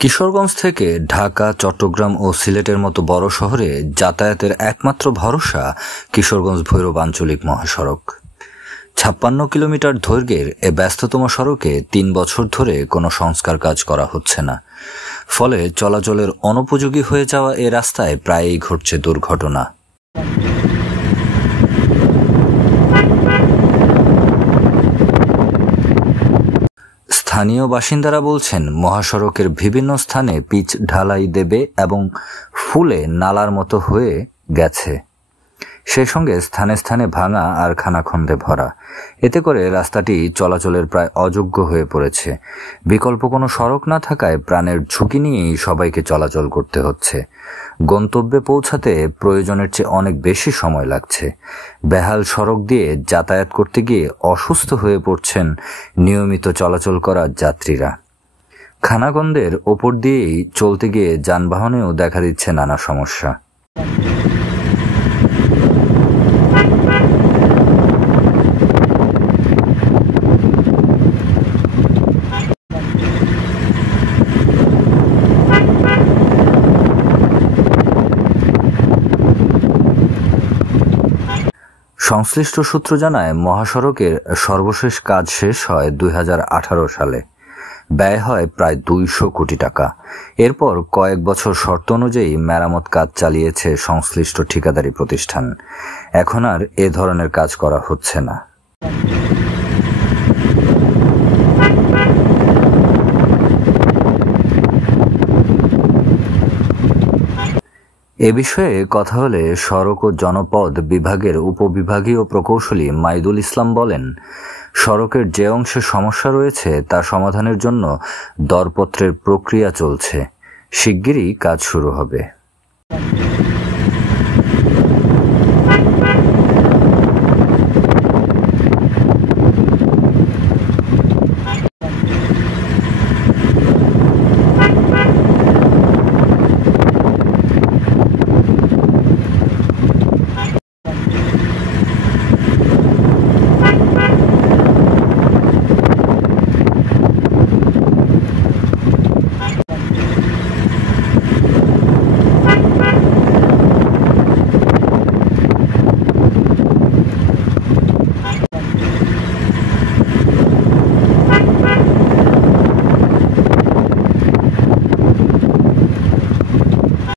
কিশোরগঞ্জ থেকে ঢাকা, চট্টগ্রাম ও সিলেটের মতো বড় শহরে যাতায়াতের একমাত্র ভরসা কিশোরগঞ্জ ভৈরব আঞ্চলিক মহাসড়ক। ৫৬ কিলোমিটার দৈর্ঘ্যের এ ব্যস্ততম সড়কে ৩ বছর ধরে কোনো সংস্কার কাজ করা হচ্ছে না। ফলে চলাচলের অনুপযোগী হয়ে যাওয়া এ রাস্তায় প্রায়ই ঘটছে দুর্ঘটনা। স্থানীয় বাসিন্দারা বলছেন, মহাসড়কের বিভিন্ন স্থানে পিচ ঢালাই দেবে এবং ফুলে নালার মতো হয়ে গেছে। সেই সঙ্গে স্থানে স্থানে ভাঙা আর খানাখন্দে ভরা। এতে করে রাস্তাটি চলাচলের প্রায় অযোগ্য হয়ে পড়েছে। বিকল্প কোনো সড়ক না থাকায় প্রাণের ঝুঁকি নিয়েই সবাইকে চলাচল করতে হচ্ছে। গন্তব্যে পৌঁছাতে প্রয়োজনের চেয়ে অনেক বেশি সময় লাগছে। বেহাল সড়ক দিয়ে যাতায়াত করতে গিয়ে অসুস্থ হয়ে পড়ছেন নিয়মিত চলাচল করা যাত্রীরা। খানাখন্দের ওপর দিয়েই চলতে গিয়ে যানবাহনেও দেখা দিচ্ছে নানা সমস্যা। সংশ্লিষ্ট সূত্র জানায়, মহাসড়কের সর্বশেষ কাজ শেষ হয় ২০১৮ সালে। ব্যয় হয় প্রায় ২০০ কোটি টাকা। এরপর কয়েক বছর শর্ত অনুযায়ী মেরামত কাজ চালিয়েছে সংশ্লিষ্ট ঠিকাদারি প্রতিষ্ঠান। এখন আর এ ধরনের কাজ করা হচ্ছে না। এ বিষয়ে কথা হলে সড়ক ও জনপদ বিভাগের উপবিভাগীয় প্রকৌশলী মাইদুল ইসলাম বলেন, সড়কের যে অংশে সমস্যা রয়েছে তা সমাধানের জন্য দরপত্রের প্রক্রিয়া চলছে। শিগগিরই কাজ শুরু হবে।